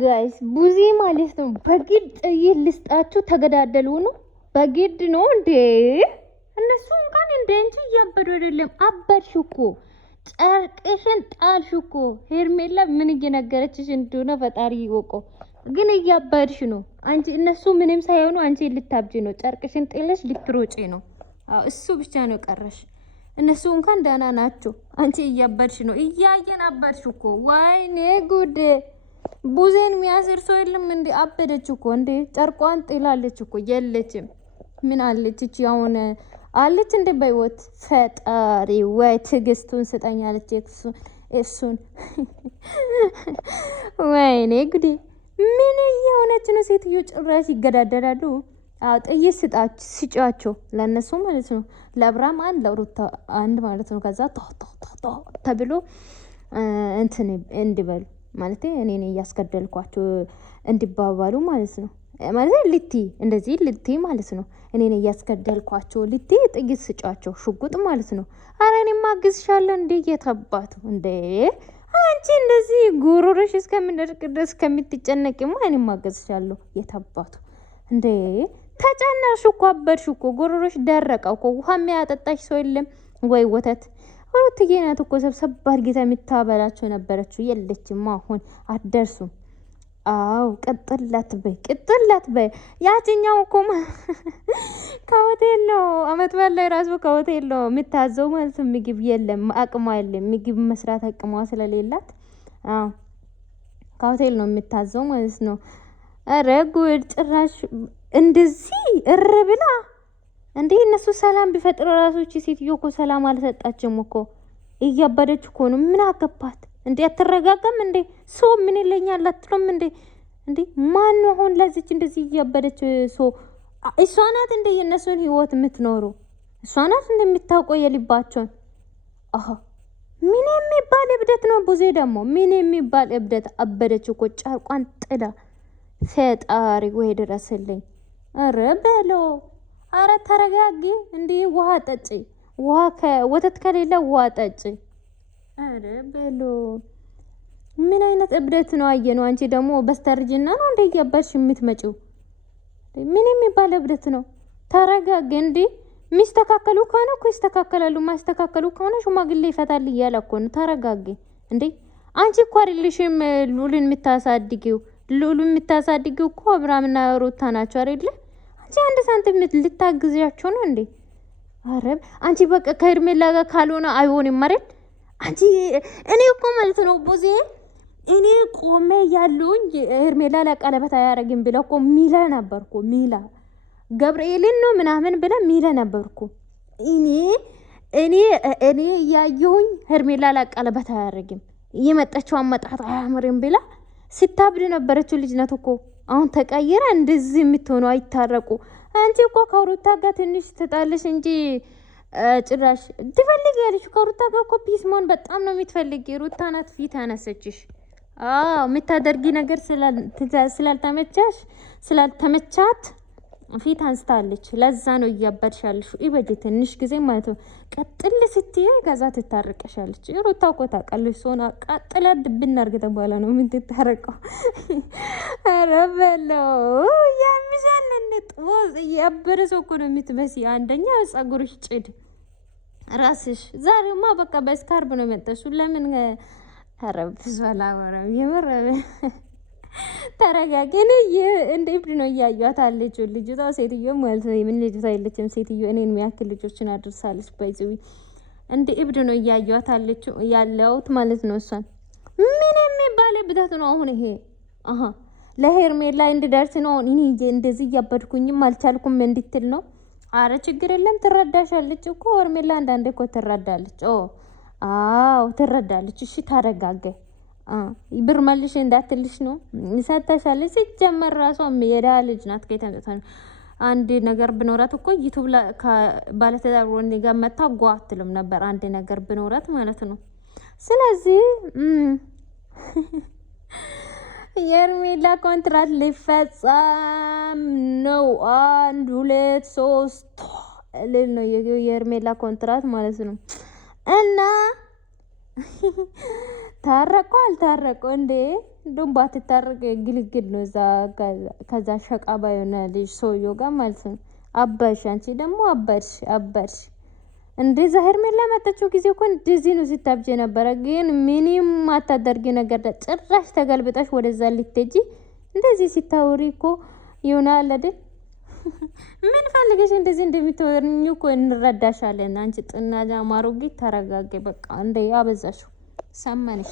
ጋይስ ቡዜ ማለት ነው። በግድ ይልስጣችሁ ተገዳደሉ ነው። በግድ ነው እንዴ? እነሱ እንኳን እንደ አንቺ እያበዱ አይደለም። አበድሽ እኮ ጨርቅሽን ጣልሽ እኮ። ሄርሜላ ምን እየነገረችሽ እንደሆነ ፈጣሪ ይወቀው። ግን እያበድሽ ነው አንቺ። እነሱ ምንም ሳይሆኑ አንቺ ልታብጂ ነው። ጨርቅሽን ጥለሽ ልትሮጪ ነው። እሱ ብቻ ነው ቀረሽ። እነሱ እንኳን ደህና ናቸው። አንቺ እያበድሽ ነው። እያየን አበድሽ እኮ። ወይኔ ጉድ! ቡዜን የሚያስር ሰው የለም እንዴ? አበደች እኮ እንዴ! ጨርቋን ጥላለች እኮ። የለችም። ምን አለች እቺ? አሁን አለች እንዴ በህይወት? ፈጣሪ ወይ ትዕግስቱን ስጠኛለች። እሱን ወይኔ ጉዴ! ምን እየሆነች ነው ሴትዮ? ጭራሽ ይገዳደላሉ። ጥይት ስጫቸው ለእነሱ ማለት ነው። ለአብርሃም አንድ ለሩታ አንድ ማለት ነው። ከዛ ተብሎ እንትን እንዲበሉ ማለት እኔ እያስገደልኳቸው እንዲባባሉ ማለት ነው። ማለት ልቲ እንደዚህ ልቲ ማለት ነው። እኔ እያስገደልኳቸው ልቲ ጥይት ስጫቸው ሽጉጥ ማለት ነው። አረ እኔማ አግዝሻለሁ እንዴ! የተባቱ እንዴ! አንቺ እንደዚህ ጉሮሮሽ እስከምንደርቅ ድረስ ከምትጨነቂማ እኔማ አግዝሻለሁ። የተባቱ እንዴ! ተጨናሽ እኮ አበድሽ እኮ። ጎሮሮሽ ደረቀ እኮ። ውሃ የሚያጠጣሽ ሰው የለም ወይ? ወተት ሩትዬ ናት እኮ ሰብሰብ አድርጊታ የምታበላቸው ነበረችው። የለችም። አሁን አትደርሱም። አው ቅጥላት በይ። ያችኛው እኮ ከሆቴል ነው አመት በላይ ራሱ ከሆቴል ነው የምታዘው ማለት ነው። ምግብ የለም፣ አቅሟ የለም። ምግብ መስራት አቅሟ ስለሌላት ከሆቴል ነው የምታዘው ማለት ነው። ኧረ ጉድ! ጭራሽ እንደዚህ ብላ እንዴ! እነሱ ሰላም ቢፈጥሩ ራሶች ሴትዮ እኮ ሰላም አልሰጣችም እኮ። እያበደች እኮ ነው። ምን አገባት እንዴ? አትረጋጋም እንዴ? ሰው ምን ይለኛል አትሎም እንዴ? እንዴ ማን ነው አሁን ለዚች እንደዚህ እያበደች ሰው? እሷ ናት እንዴ የእነሱን ህይወት የምትኖሩ? እሷ ናት እንደምታውቀው የልባቸውን። ምን የሚባል እብደት ነው ቡዜ ደግሞ? ምን የሚባል እብደት! አበደች እኮ ጨርቋን ጥላ። ፈጣሪ ወይ ድረስልኝ። አረ በሎ፣ አረ ተረጋጊ እንዴ! ውሃ ጠጪ። ውሃ ወተት ከሌለ ውሃ ጠጪ። አረ በሎ፣ ምን አይነት እብደት ነው? አየነው። አንቺ ደግሞ በስተርጅና ነው እንዴ እያባሽ የምትመጪው? ምን የሚባል እብደት ነው? ተረጋጊ እንዴ! የሚስተካከሉ ከሆነ እኮ ይስተካከላሉ። ማስተካከሉ ከሆነ ሽማግሌ ይፈታል እያለ እኮ ነው። ተረጋጊ እንዴ! አንቺ እኮ አይደለሽም ሉልን የምታሳድጊው። ሉልን የምታሳድጊው እኮ አብርሃምና ሩታ ናቸው አይደለ? አንቺ አንድ ሳንቲም ልታግዝያቸው ነው እንዴ? አረብ አንቺ በቃ ከሄርሜላ ጋር ካልሆነ አይሆንም ማለት አንቺ። እኔ እኮ ማለት ነው ቡዜ፣ እኔ ቆሜ ያለውኝ ሄርሜላ ላይ ቀለበት አያረግም ብለ እኮ ሚላ ነበርኩ። ሚላ ገብርኤልን ነው ምናምን ብለ ሚላ ነበርኩ። እኔ ያየሁኝ ሄርሜላ ላይ ቀለበት አያረግም፣ የመጣችው አመጣት አያምርም ብላ ስታብድ ነበረችው። ልጅ ናት እኮ አሁን ተቀየረ እንደዚህ የምትሆነው። አይታረቁ። አንቺ እኮ ከሩታ ጋር ትንሽ ትጣልሽ እንጂ ጭራሽ ትፈልጊ ያለሽ ከሩታ ጋር እኮ ፒስ መሆን በጣም ነው የምትፈልጊ። ሩታ ናት ፊት ያነሰችሽ። የምታደርጊ ነገር ስላልተመቻት ፊት አንስታለች። ለዛ ነው እያባድሻለሽ። ይበጅ ትንሽ ጊዜ ማለት ነው። ቀጥል ስትይ ከዛ ትታረቀሻለች። ሩታ እኮ ታውቃለች። ሶና ቀጥላ ድብና አርግተ በኋላ ነው ምን ትታረቀው። ኧረ በለው ያምሻለን። ጥቦዝ ያበረ ሰው እኮ ነው የምትመስይ። አንደኛ ጸጉርሽ ጭድ ራስሽ። ዛሬማ በቃ በስካርብ ነው የመጣሽው። ለምን? ኧረ ብዙ አላወራም የምር። ተረጋጊ። እንደ እብድ ነው እያዩት አለችው ልጅቷ። ሴትዮ ማለት ነው። ምን ልጅቷ የለችም ሴትዮ። እኔን የሚያክል ልጆችን አድርሳለች። ባይዘዊ እንደ እብድ ነው እያዩት አለችው ያለውት ማለት ነው። እሷን ምን የሚባል እብደት ነው አሁን ይሄ? ለሄርሜላ እንድደርስ ነው አሁን እኔ እንደዚህ እያበድኩኝም አልቻልኩም እንድትል ነው። አረ ችግር የለም ትረዳሻለች እኮ ሄርሜላ። አንዳንዴ እኮ ትረዳለች። ትረዳለች። እሺ ታረጋገ ብር መልሽ እንዳትልሽ ነው ሰጥተሻለች። ሲጀመር ራሷ የዳ ልጅ ናት። ከየተመጣ አንድ ነገር ብኖራት እኮ ዩቲዩብ ባለተዳር ወንድ ጋር መታ ጓ አትልም ነበር። አንድ ነገር ብኖራት ማለት ነው። ስለዚህ የሄርሜላ ኮንትራት ሊፈጸም ነው። 1 2 3 ልል ነው የሄርሜላ ኮንትራት ማለት ነው። እና ታረቁ አልታረቁ እንዴ? እንደውም ባትታረቅ ግልግል ነው። እዛ ከዛ ሸቃባ የሆነ ልጅ ሰውዬው ጋር ማለት ነው። አባሽ አንቺ ደግሞ አባሽ እንዴ! ሄርሜላ መጣችው ጊዜ እኮ እንደዚህ ነው ሲታብጀ ነበረ። ግን ምንም አታደርጊ ነገር ጭራሽ ተገልብጠሽ ወደዛ ልትሄጂ እንደዚህ ሲታወሪ እኮ ይሆናል አይደል? ምን ፈልገሽ እንደዚህ እንደምትወርኝ እኮ እንረዳሻለን። አንቺ ጥና ጃማሩ ጊት ተረጋጊ በቃ እንደ አበዛሽው ሰመንሽ።